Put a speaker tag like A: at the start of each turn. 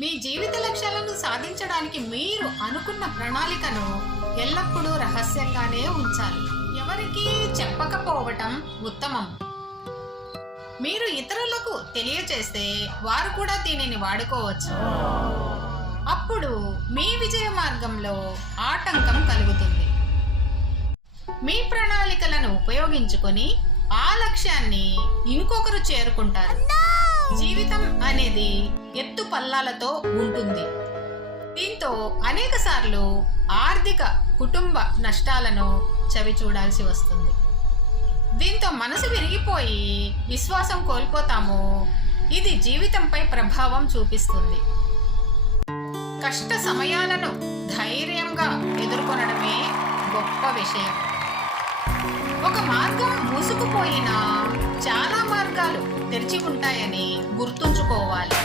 A: మీ జీవిత లక్ష్యాలను సాధించడానికి మీరు అనుకున్న ప్రణాళికను ఎల్లప్పుడూ రహస్యంగానే ఉంచాలి. ఎవరికీ చెప్పకపోవటం ఉత్తమం. మీరు ఇతరులకు తెలియచేస్తే వారు కూడా దీనిని వాడుకోవచ్చు. అప్పుడు మీ విజయ మార్గంలో ఆటంకం కలుగుతుంది. మీ ప్రణాళికలను ఉపయోగించుకొని ఆ లక్ష్యాన్ని ఇంకొకరు చేరుకుంటారు. జీవితం అనేది ఎత్తు పల్లాలతో ఉంటుంది. దీంతో అనేకసార్లు ఆర్థిక కుటుంబ నష్టాలను చవి చూడాల్సి వస్తుంది. దీంతో మనసు విరిగిపోయి విశ్వాసం కోల్పోతాము. ఇది జీవితంపై ప్రభావం చూపిస్తుంది. కష్ట సమయాలను ధైర్యంగా ఎదుర్కొనడమే గొప్ప విషయం. ఒక మార్గం మూసుకుపోయినా చాలా మార్గాలు తెరిచి ఉంటాయని గుర్తుంచుకోవాలి.